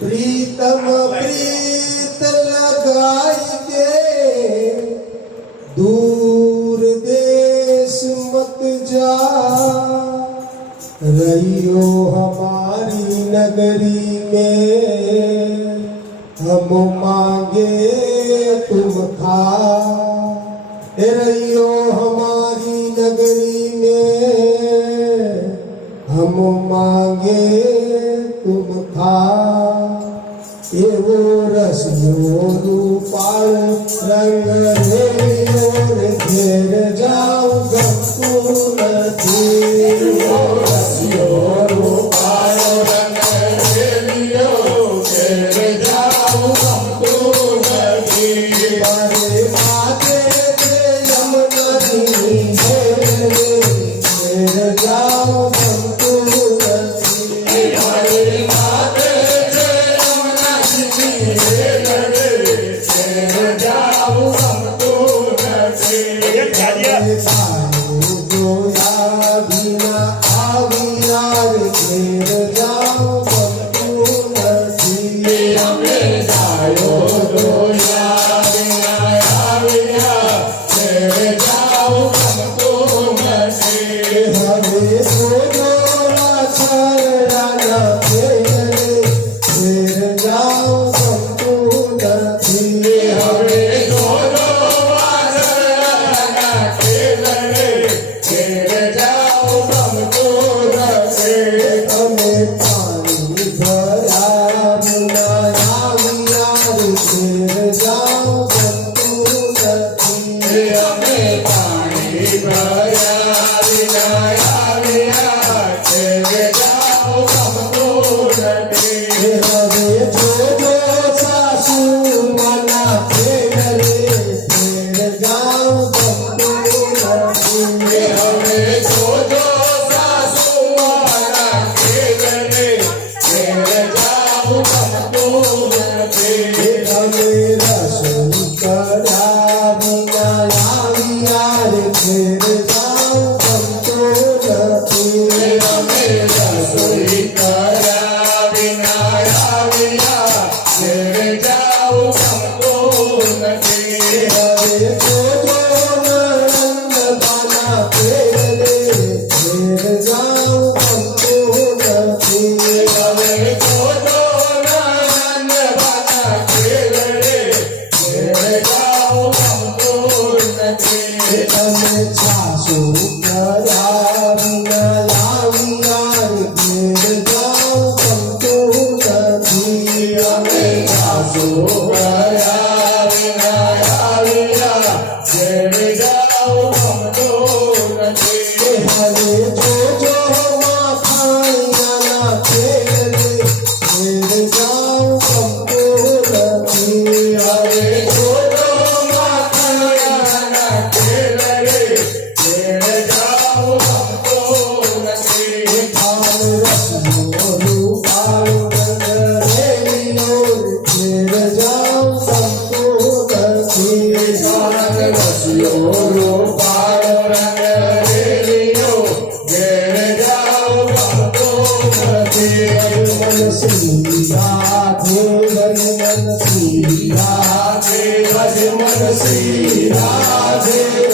प्रीतम प्रीत लगाई के दूर देश मत जा, रहियो हमारी नगरी में हम मांगे तुम खा। रहियो हमारी नगरी में हम मांगे तुम खा। एवो रसियो रूपाल रंग रेलियो घेर जाओ गमतू नथी। एवो रसियो रूपाल रंग रेलियो घेर जाओ गमतू नथी। मारे माथे पे यमुना दी घेर जाओ गमतू नथी। मारे माथे Radhe